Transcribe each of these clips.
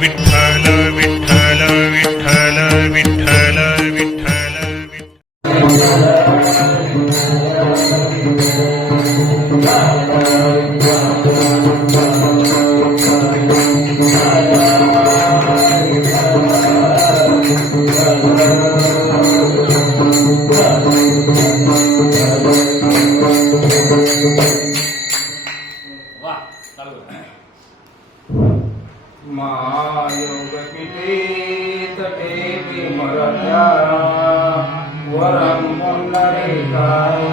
विठ्ठल विठ्ठल विठ्ठल विठ्ठल विठ्ठल महायोग पिठे तटे विमरत्या वरं पुंडरीकाय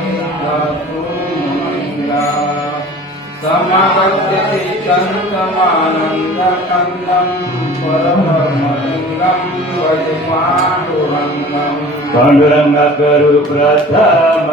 दातु मुनिन्द्रा समागत्यति चन्द्रमानन्दकन्दं परमलिङ्गं भजे पाण्डुरङ्गं पाण्डुरङ्गकरु प्रथम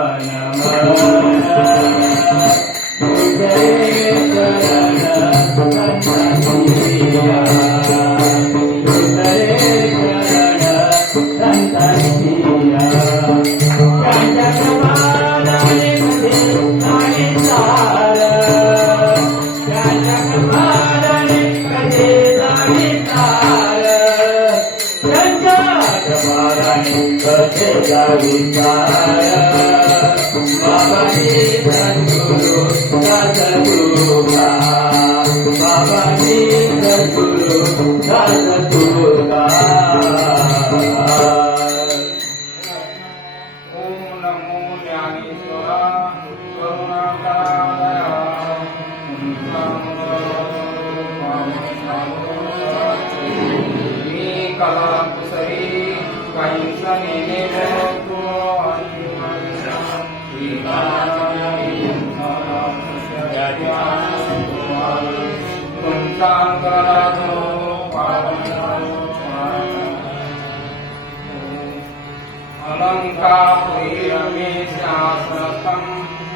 अलङ्कापुरीरमेशासनस्थं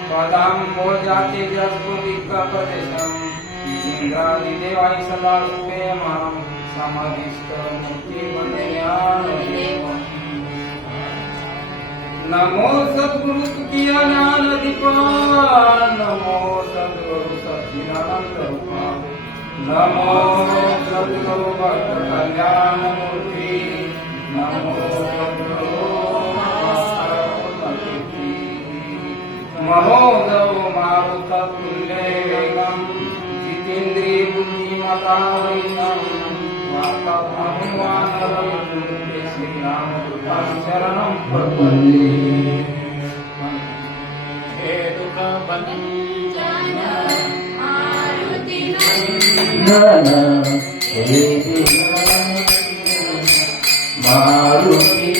पदाम्बोजाति जस्पुदिक्कपदेशम् इन्द्रादिदेवाय सदा रूपेयमानं समाधिष्ठमूर्तिवन्दयामि। नमो सद्गुरु तुकिया ज्ञान दीपा नमो सद्गुरु सच्चिदानंद रूपा नमो सद्गुरु भक्त कल्याण मूर्ति नमो सद्गुरु महोदव मारुत तुल्य वेगं जितेन्द्रिय बुद्धिमतां श्री राम शरणं प्रपद्ये। हे दुःख भंजन मारुति नंदन मारुति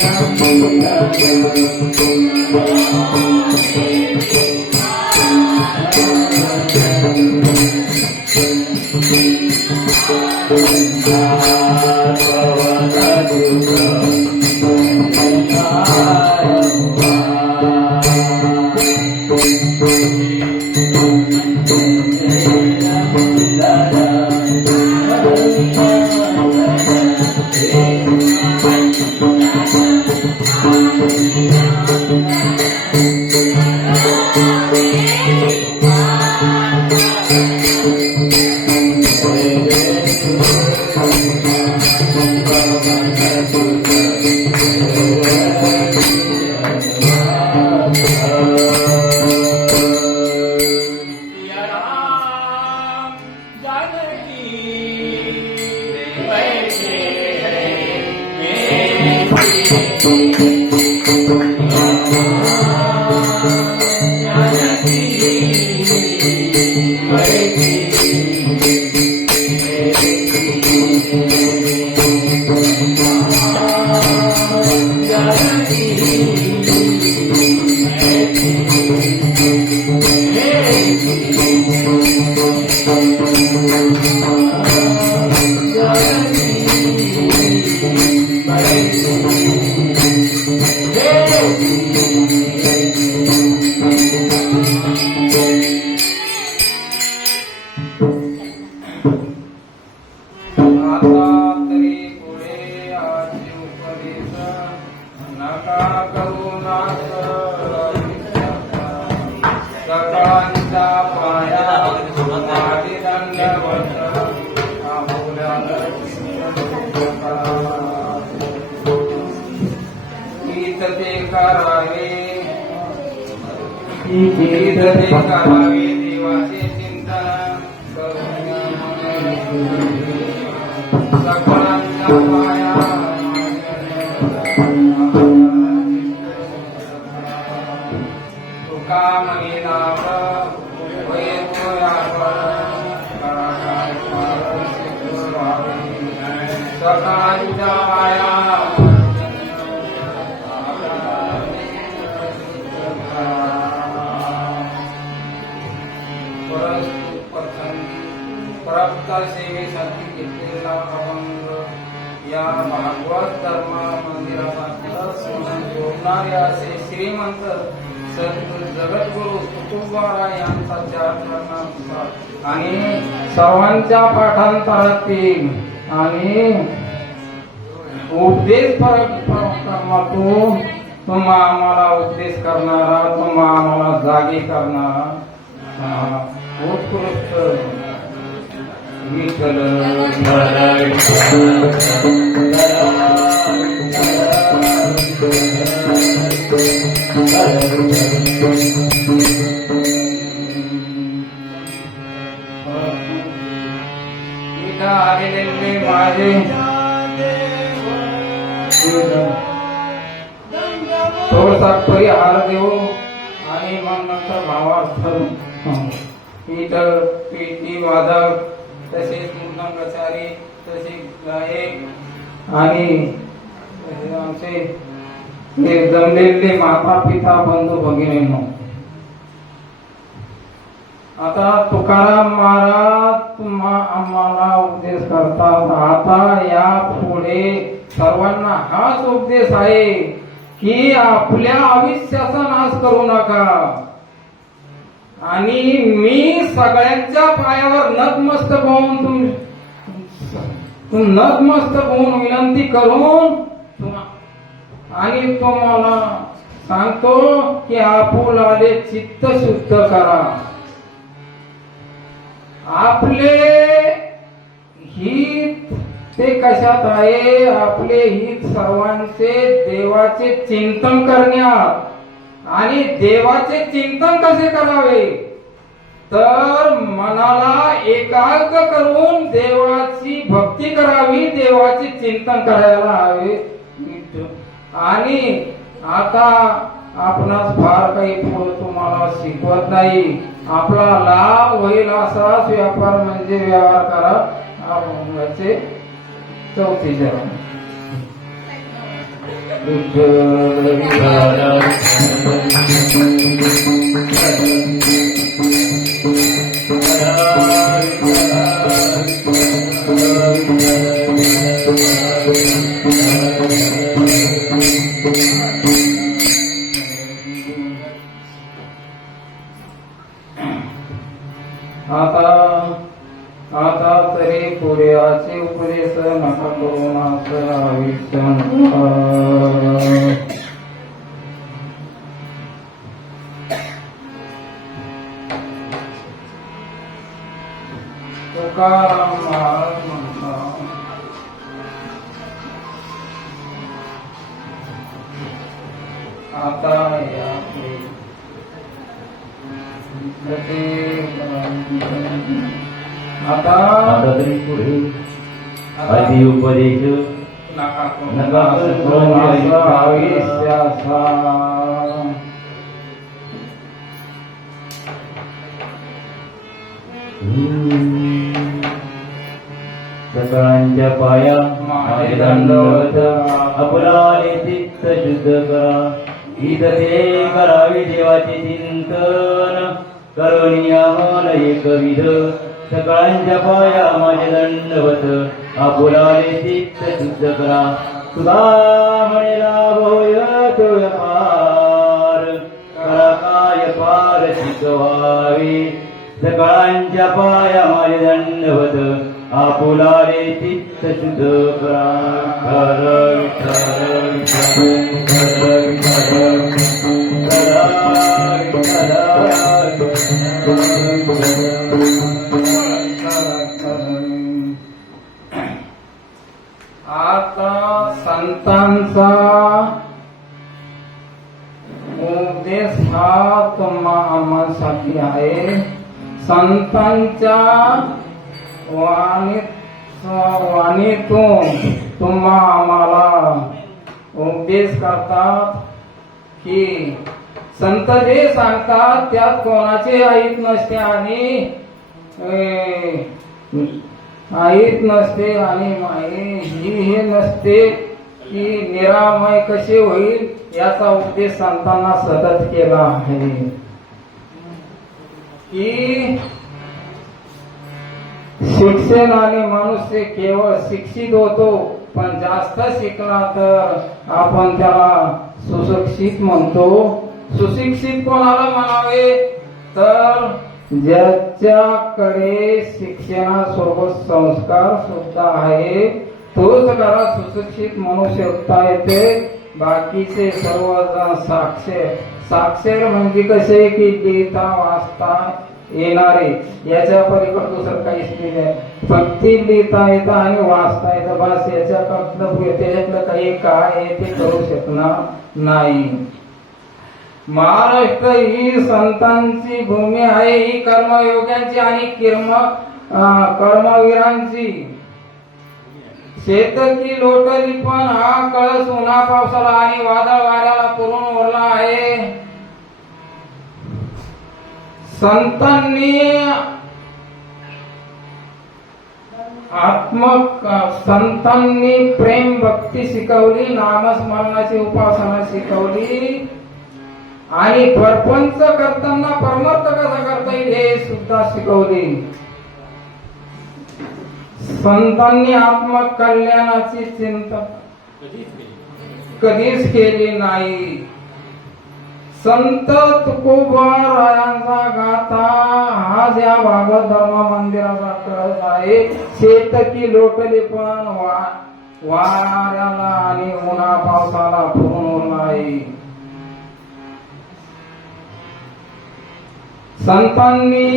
हीच ते करावे हीच ते करावे देवाचे चिंतन सकळांच्या पाया तुका म्हणे नाव सकळांच्या पाया प्राप्त सेवेसाठी घेतलेला अभंग या भागवत धर्म मंदिराला जोडणारे असे श्रीमंत सद्गुरू जगद्गुरु तुकोबा यांचा चार आणि सर्वांच्या पाठांतरातील आणि उपदेश क्रमातून तुम्हा आम्हाला उपदेश करणारा तुम्हा आम्हाला जागे करणारा उत्कृष्ट विठ्ठल इथं आलेले माझे थोडसा परिहार देऊ आणि मग नंतर भावार्थ इतर पेटी वादक तसेच मृदंगचारी तसेच गायक आणि आमचे हे जमलेले माता पिता बंधू भगिनींनो आता तुकाराम महाराज आम्हाला उपदेश करतात. आता या पुढे सर्वांना हाच उपदेश आहे की आपल्या आयुष्याचा नाश करू नका आणि मी सगळ्यांच्या पायावर नतमस्तक होऊन नतमस्तक होऊन विनंती करून आणि तुम्हाला सांगतो की आपुलाले चित्त शुद्ध करा. आपले हित ते कशात आहे? आपले हित सर्वांचे देवाचे चिंतन करण्यात. आणि देवाचे चिंतन कसे करावे? तर मनाला एकाग्र करून देवाची भक्ती करावी, देवाचे चिंतन करायला हवे. आणि आता आपणास फार काही पुढे तुम्हाला शिकवत नाही. आपला लाभ होईल असाच व्यापार म्हणजे व्यवहार करा. अभंगाचे चौथी चरण. आता तरी पुढ्याचे उपदेश नका करून असं आयुष्य तुकाराम महाराज म्हणतात. आता या आता तरी पुढे आधी उपदेश नका करून आयुष्याचा सकळांच्या पाया माझे दंडवत आपलाले चित्त शुद्ध करा. हीच ते करावे देवाचे चिंतन करुणी आम्हाला एकविध. सकळांच्या पाया माझे दंडवत आपलाले चित्त शुद्ध करा. तुला म्हणेला होय तो व्यापार करा काय पार शिकवावे. सकळांच्या पाया माझे दंडवत आपुलारे चित्त शुद्ध करा. हर विठ्ठल विठ्ठल विठ्ठल आता संतांचा उपदेश हा तुम्हा आम्हासाठी आहे. संतांच्या वाणीतून तुम्हा आम्हाला उपदेश करतात की संत जे सांगतात त्यात कोणाचे ऐत नसते आणि ऐत नसते आणि माये ही हे नसते की निरामय कसे होईल याचा उपदेश संतांना सतत केला आहे. की शिक्षणाने मनुष्य केवळ शिक्षित होतो, पण जास्त शिकला तर आपण त्याला सुशिक्षित म्हणतो. सुशिक्षित कोणाला म्हणावे तर ज्याच्याकडे शिक्षणासोबत संस्कार सुद्धा आहे तोच घरात सुशिक्षित म्हणू शकता येते. बाकीचे सर्वजण साक्षर म्हणजे कसे की लिहिता वाचता येणारे, याच्या पलीकडे दुसरं काहीच नाही. फक्त लिहिता येतं आणि वाचता येतं बस, त्याच्यातलं काही काय आहे ते करू शकणार नाही. महाराष्ट्र ही संतांची भूमी आहे. ही कर्मयोग्यांची आणि कर्मवीरांची शेतकी लोटली, पण हा कळस उन्हा पावसाला आणि वादळ वाऱ्याला पुरून उरला आहे. संतांनी प्रेम भक्ती शिकवली, नामस्मरणाची उपासना शिकवली आणि परपंच करताना परमार्थ कसा करता येईल हे सुद्धा शिकवले. संतांनी आत्मकल्याणाची चिंता कधीच केली नाही. संत तुकोबारायांचा गाथा हा ज्या भागवत धर्म मंदिराचा कळस आहे. शेतकी लोटली पण वाऱ्याला आणि उन्हा पावसाला फुरून उरला आहे. संतांनी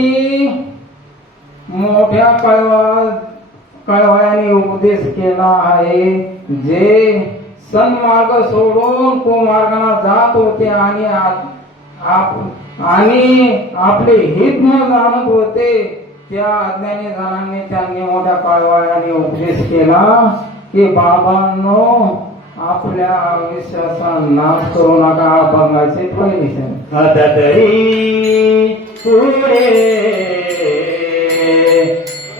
मोठ्या कळवळ्याने उपदेश केला आहे. जे सन्मार्ग सोडून कुमार्गाला जात होते आणि आपले हित न जाणत होते त्या अज्ञानी जणांनी त्यांनी मोठ्या कळवळ्याने उपदेश केला की बाबांनो आपल्या आयुष्याचा नाश करू नका. अभंगाचे पहिले आता तरी पुढे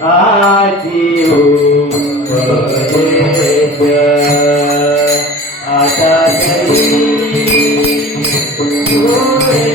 आजी आता तरी पुढे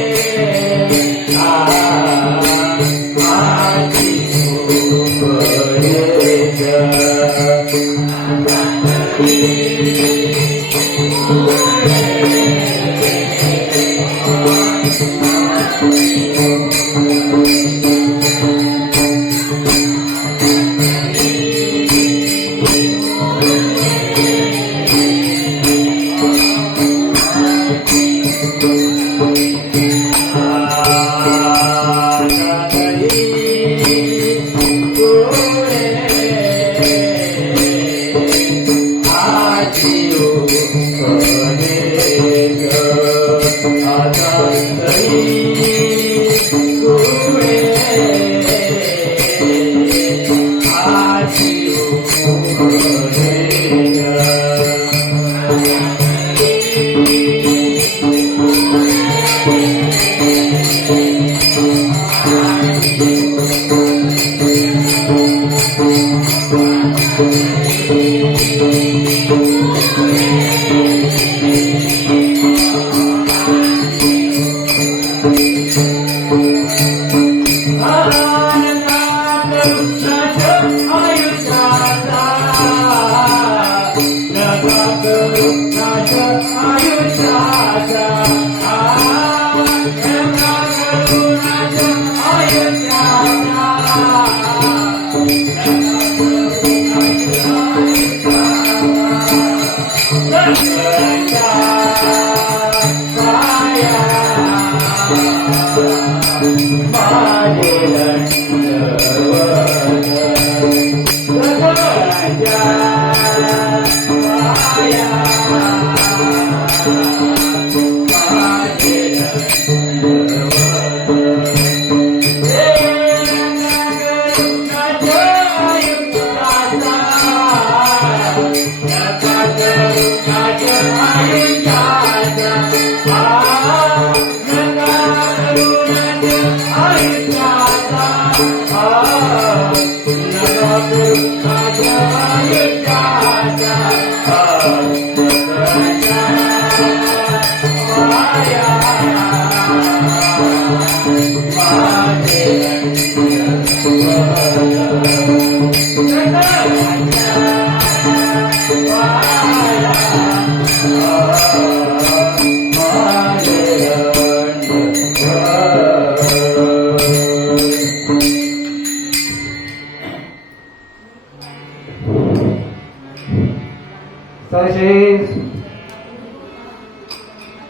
तसेच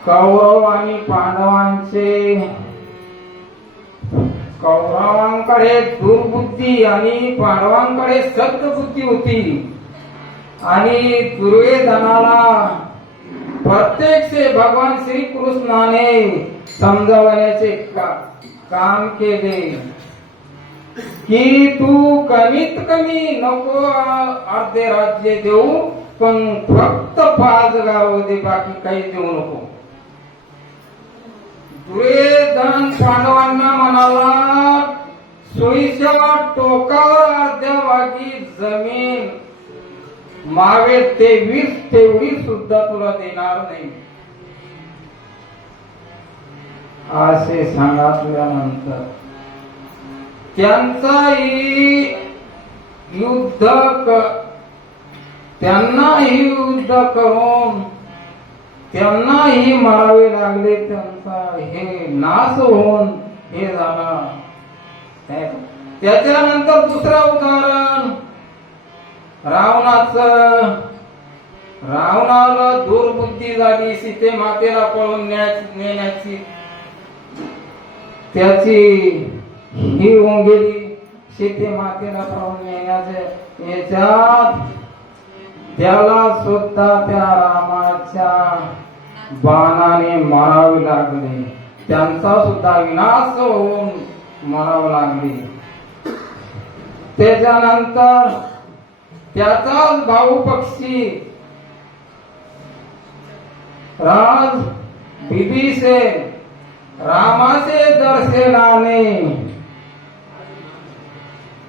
कौरव आणि पांडवांचे कौरवांकडे दुर्बुद्धी आणि पांडवांकडे सद्बुद्धी होती आणि दुर्योधनाला प्रत्यक्ष भगवान श्री कृष्णाने समजावण्याचे काम केले की तू कमीत कमी नको अर्धे राज्य देऊ पण फक्त 5 गाव दे बाकी काही देऊ नको. दुर्योधन पांडवांना म्हणाला सोयीच्या टोकावर अर्ध्या भागी जमीन मावे 23 तेवढी सुद्धा तुला देणार नाही असे सांगितल्यानंतर त्यांनाही युद्ध करून त्यांनाही मारावे लागले. त्यांचा हे नाश होऊन हे झाला. त्याच्यानंतर दुसरं उदाहरण रावणाला दुर्बुद्धी झाली सीते मातेला पळून नेण्याची त्याची ही होऊन गेली. सीते मातेला पळून नेण्याचे याच्यात त्याला सुद्धा त्या रामाच्या बाणाने मारावे लागले. त्यांचा सुद्धा विनाश होऊन मारावे लागले. त्याच्यानंतर त्याचाच भाऊ पक्षी राज बिभीषण रामाचे दर्शनाने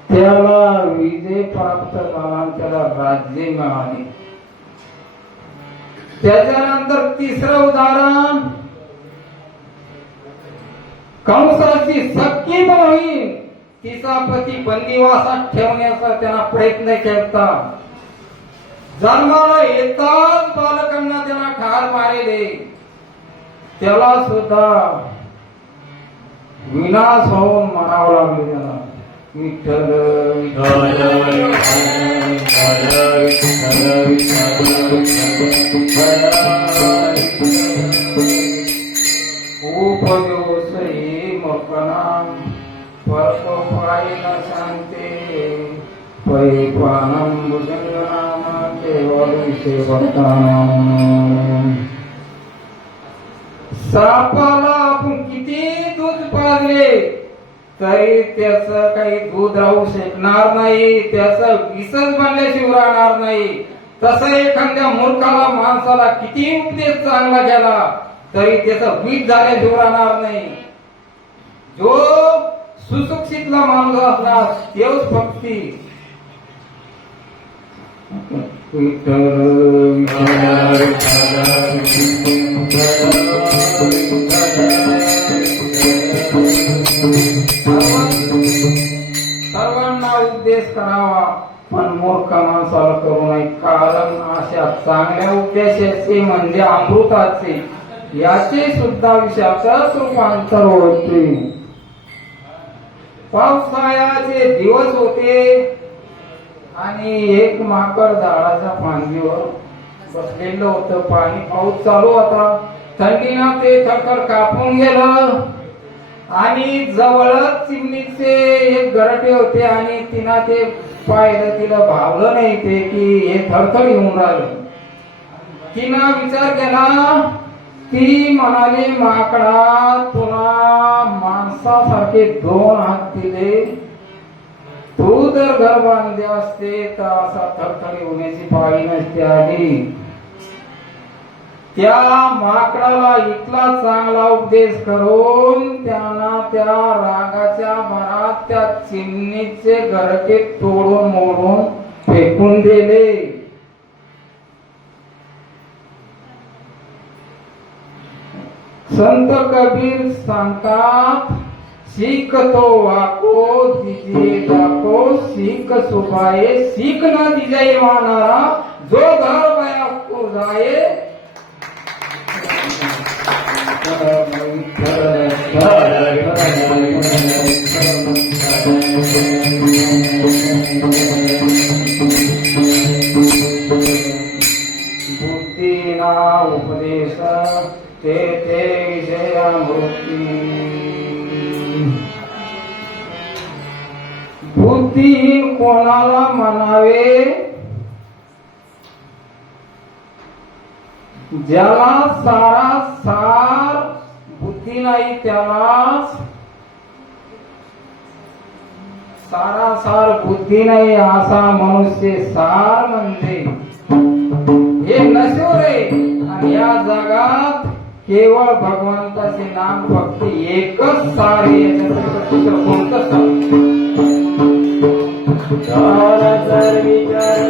त्याला विजय प्राप्त झाला, त्याला राज्य मिळाले. त्याच्यानंतर तिसरं उदाहरण कंसाची सख्खी बहीण तिचा पती बंदिवासात ठेवण्याचा त्यांना प्रयत्न केला. जन्माला येताच बालकांना त्यांना ठार मारले. त्याला सुद्धा विनाश होऊन मारावं लागले. त्याला विठ्ठल उपदेशही मकनाम परतोपाय न शांते पै पानम भुजंगनाम केवळ विषय वर्तनाम. सापाला आपण किती दूध पाजले तरी त्याच काही दूध राहू शकणार नाही, त्याचं विषच बनल्याशिवाय राहणार नाही. तसं एखाद्या मूर्खाला माणसाला किती उपदेश चांगला केला तरी त्याचं विष झाल्याशिवाय राहणार नाही. जो सुशिक्षितला माणूस असणार तेच भक्ती. सर्वांना उपदेश करावा पण मूर्ख माणसाला करू नये. कारण अशा चांगल्या उपदेशाचे म्हणजे अमृताचे याचे सुद्धा विषयात रूपांतर होते. पावसाळ्याचे दिवस होते आणि एक माकड झाडाच्या फांदीवर बसलेलं होतं. पाऊस चालू होता. थंडीनं ते थरथर कापून गेलं आणि जवळच चिमणीचे एक घरटे होते आणि तिनं ते पाहिलं. तिला भावलं नाही ते की हे थरथर येऊन राहिलं. तिनं विचार केला. ती म्हणाली माकडा तुला माणसासारखे 2 हात दिले, तू जर घर बांधले असते तर असा थरथर होण्याची पाळी नसते आली. त्या माकडाला इतका चांगला उपदेश करून त्यांना त्या रागाच्या भरात त्या चिमणीचे घरटे तोडून मोडून फेकून दिले. संत कबीर सांगतात सीख तो वाको दिजिए जाको सीख सुपाए सीख न दिजाए वानारा जो घर गया को जाए. बुद्धीना उपदेश ते विषयामृती. बुद्धिहीन कोणाला म्हणावे? ज्याला सार बुद्धी नाही त्यालाच सार बुद्धी नाही असा मनुष्य सार म्हणजे हे नश्वर आहे. आणि या जगात केवळ भगवंताचे नाम फक्त एकच सार आहे. याच्यापेक्षा कोणतं सार? विचार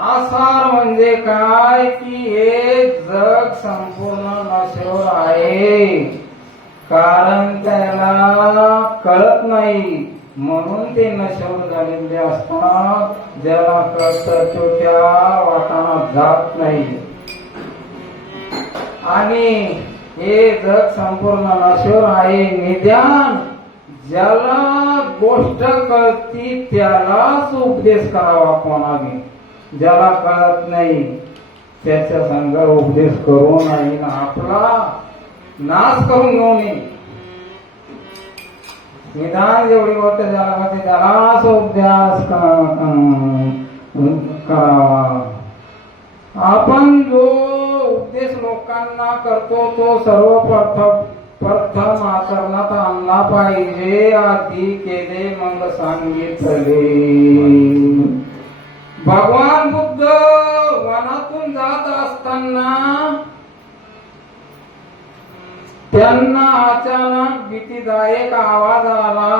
आसार म्हणजे काय की हे जग संपूर्ण नश्वर आहे. कारण त्याला कळत नाही म्हणून ते नश्वर झालेले असतात. ज्याला कळत तो त्या वाटाणा जात नाही. आणि हे जग संपूर्ण नश्वर आहे. निदान ज्याला गोष्ट कळती त्यालाच उपदेश करावा कोणाने. ज्याला कळत नाही त्याच्या संग उपदेश करू नाही आपला नाश करून घेऊ नये. निदान जेवढी गोष्ट ज्याला कळते त्यालाच उपदेश करावा. आपण जो उपदेश लोकांना करतो तो सर्वप्रथम आचरणात आणला पाहिजे. आधी केले मग सांगितले. भगवान बुद्ध वनातून जात असताना त्यांना अचानक भीतीदायक आवाज आला.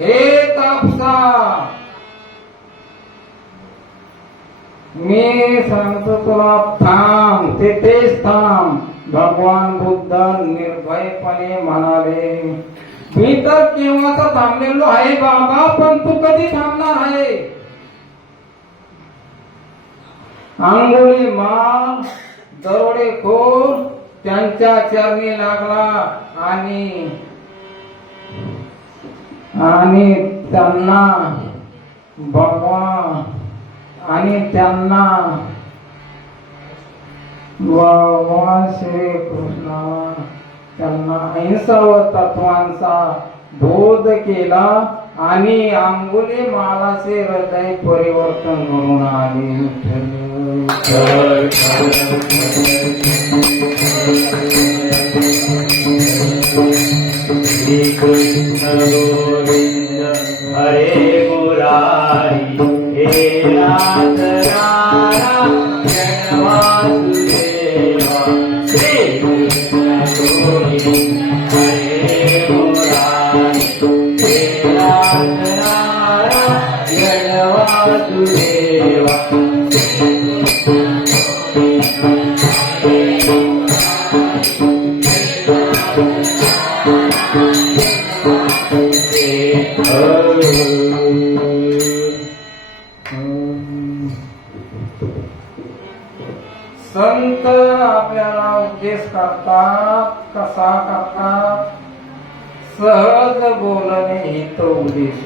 हे तापसा, मी सांगतो तुला थांब, तेथेच थांब. भगवान बुद्ध निर्भयपणे म्हणाले, मी तर केव्हाचा थांबलेलो आहे बाबा, पण तू कधी थांबणार आहे? अंगुलीमाल दरोडेखोर त्यांच्या चरणी लागला आणि त्यांना भगवान श्री कृष्ण त्यांना अहिंसा व तत्वांचा बोध केला आणि अंगुलीमालाचे हृदय परिवर्तन करून आले. श्री कृष्ण गोविंद हरे मुरारी हे नाथ नारायण वासुदेवा. श्री कृष्ण गोविंद हरे मुरारी हे नाथ नारायण वासुदेवा. संत आपल्याला उपदेश करतात. कसा करतात? सहज बोलणे हित उपदेश.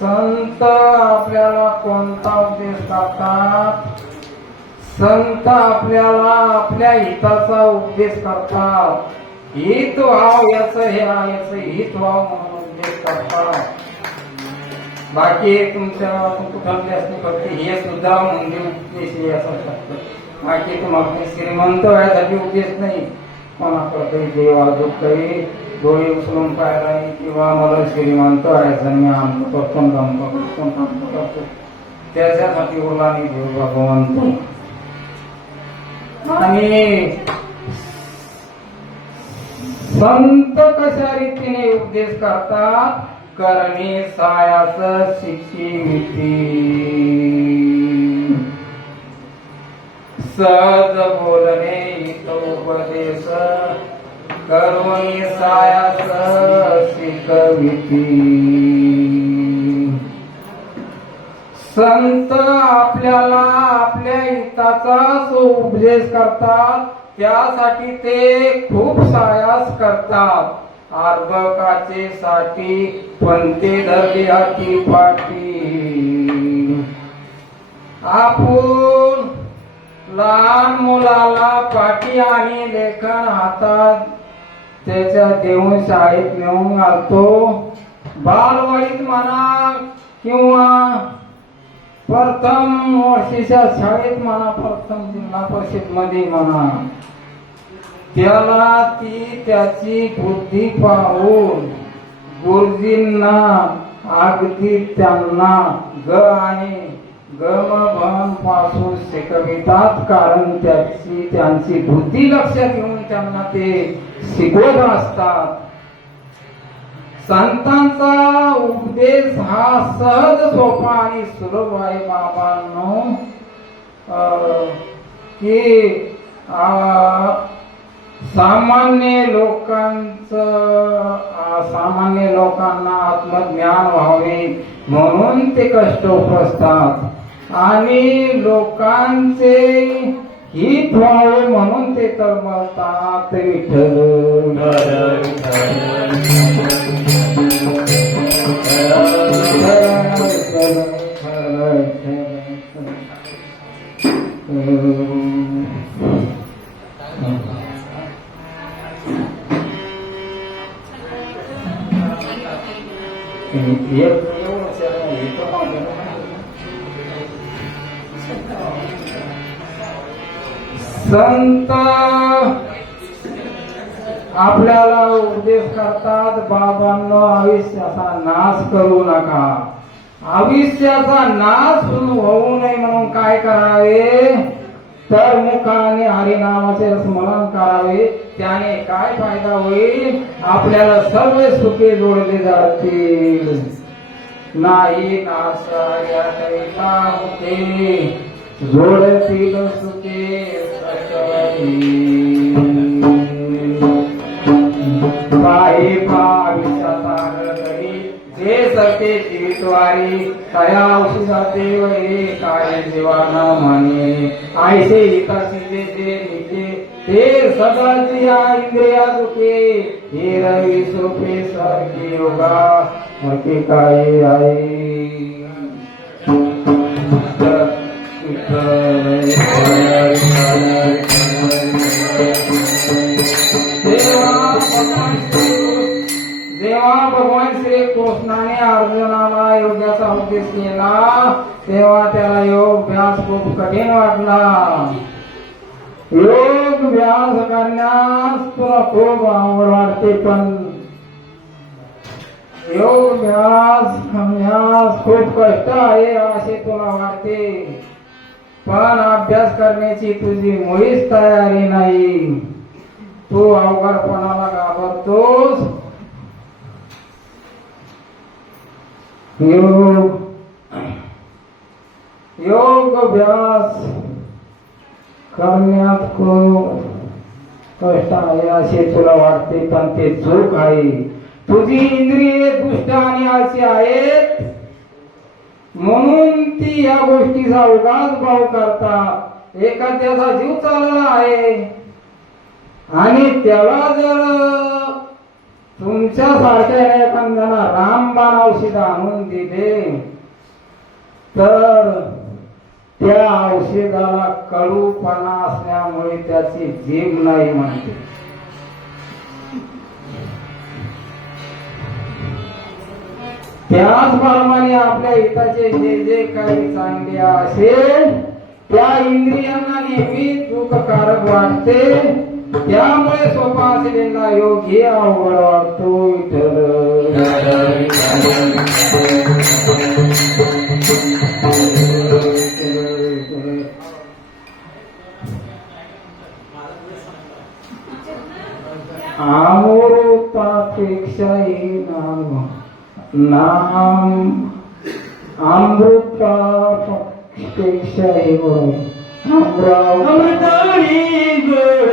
संत आपल्याला कोणता उपदेश करतात? संत आपल्याला आपल्या हिताचा उपदेश करतात. हित व्हाव याचं हित व्हाव म्हणून उपदेश करतात. बाकी तुमच्या कुठले असणे फक्त हे सुद्धा म्हणजे उपदेश असं शकतं. बाकी तुम्हाला श्रीमंत व्हायसाठी उपदेश नाही. कोणाकडे देवा दुःख डोळे उचलून पाहिला किंवा मला श्रीमंत व्हायचं मी आमचं करतो त्याच्यासाठी बोला नाही देव भगवंत. आणि संत कशा रीतीने उपदेश करतात? करणे सायास शिक्षिती, सहज बोलणे हित उपदेश, करुणी सायास शिकविती. संत आपल्याला आपल्या हिताचाच उपदेश करतात, त्यासाठी ते खूप सायास करतात. अर्भकाचे साठी पंते धरले हाती पाठी. आपण लहान मुलाला पाटी आणि लेखन हातात त्याच्या देऊन शाळेत नेऊन घालतो. बालवाडीत म्हणा किंवा प्रथम वर्षीच्या शाळेत म्हणा, प्रथम जिल्हा परिषद मध्ये म्हणा, त्याला ती त्याची बुद्धी पाहून गुरुजींना अगदी त्यांना ग आणि गम पासून शिकवितात. कारण त्यांची बुद्धी लक्षात घेऊन त्यांना ते शिकवत असतात. संतांचा उपदेश हा सहज सोपा आणि सुलभ आहे बाबांनो. की सामान्य लोकांना आत्मज्ञान व्हावे म्हणून ते कष्ट असतात आणि लोकांचे हित व्हावे म्हणून ते तळमळतात. विठ्ठल संत आपल्याला उपदेश करतात, बाबांनो आयुष्याचा नाश करू नका. आयुष्याचा नाश होऊ नये म्हणून काय करावे? तर मुखाने हरिनामाचे स्मरण करावे. त्याने काय फायदा होईल? आपल्याला सर्व सुखे जोडले जातील. नाही नाशाया होते जोडतील सुखे काही भाविष्याचा जे सत्य जीवितवारी तया औषधाचे वैरे काय जीवाना माने आयसे हिताची जे निजे ते सदाची या इंद्रिया दुखे हे रवी सोपे सारखे योगा मते काय आहे. जेव्हा भगवान श्री कृष्णाने अर्जुनाला योगाचा उपदेश केला तेव्हा त्याला योगाभ्यास खूप कठीण वाटला. योगाभ्यास करण्यास तुला खूप आवड वाटते, पण योगाभ्यास करण्यास खूप कष्ट आहे असे तुला वाटते. पण अभ्यास करण्याची तुझी मुळीच तयारी नाही. तू अवघडपणाला घाबरतोस. योगाभ्यास करण्यात खूप कष्ट आहे असे तुला वाटते, पण ते चूक आहे. तुझी इंद्रिये दुष्ट आणि आळशी आहेत म्हणून ती या गोष्टीचा उगाच भाव करतात. एखाद्याचा जीव चालला आहे आणि त्याला जर तुमच्यासारख्या एखाद्याला रामबाण औषध आणून दिले तर त्या औषधाला कडूपणा असल्यामुळे त्याची जीभ नाही म्हणते. त्याचप्रमाणे आपल्या हिताचे जे जे काही चांगले असेल त्या इंद्रियांना नेहमी दुःखकारक वाटते. त्यामुळे सोपा असलेला योग हे अवघड वाटतो. अमृतापेक्षाही नाम अमृतापेक्षाही अमृतावरी गोड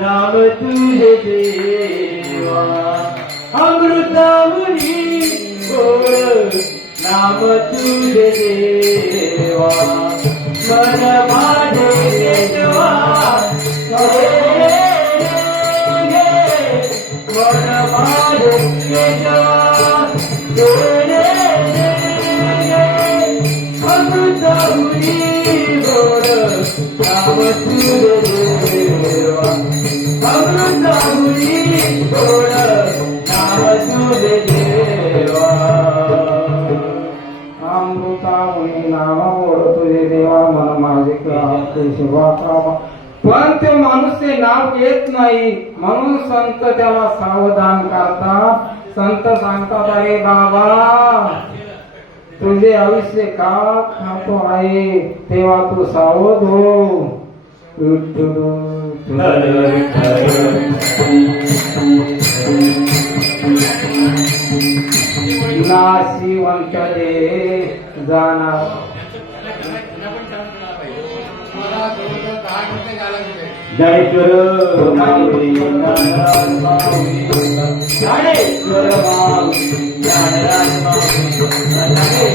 नाम तुझे देवा अमृतावरी गोड नाम तुझे देवा मन माझे देवा मन माझे देवा अमृतावरी गोड नाम तुझे देवा अमृतावरी गोड नाम तुझे देवा अमृतामुळे नाम गोड तुझे देवा मन माझे शिवा पण ते माणूस ते नाव येत नाही म्हणून संत त्याला सावधान करतात. संत सांगतात अरे बाबा तुझे आयुष्य का खातो आहे तेव्हा तू सावध हो. नाशिवंत दे जाणार ज्ञानेश्वर माऊली ज्ञानराज माऊली ज्ञानेश्वर माऊली ज्ञानराज माऊली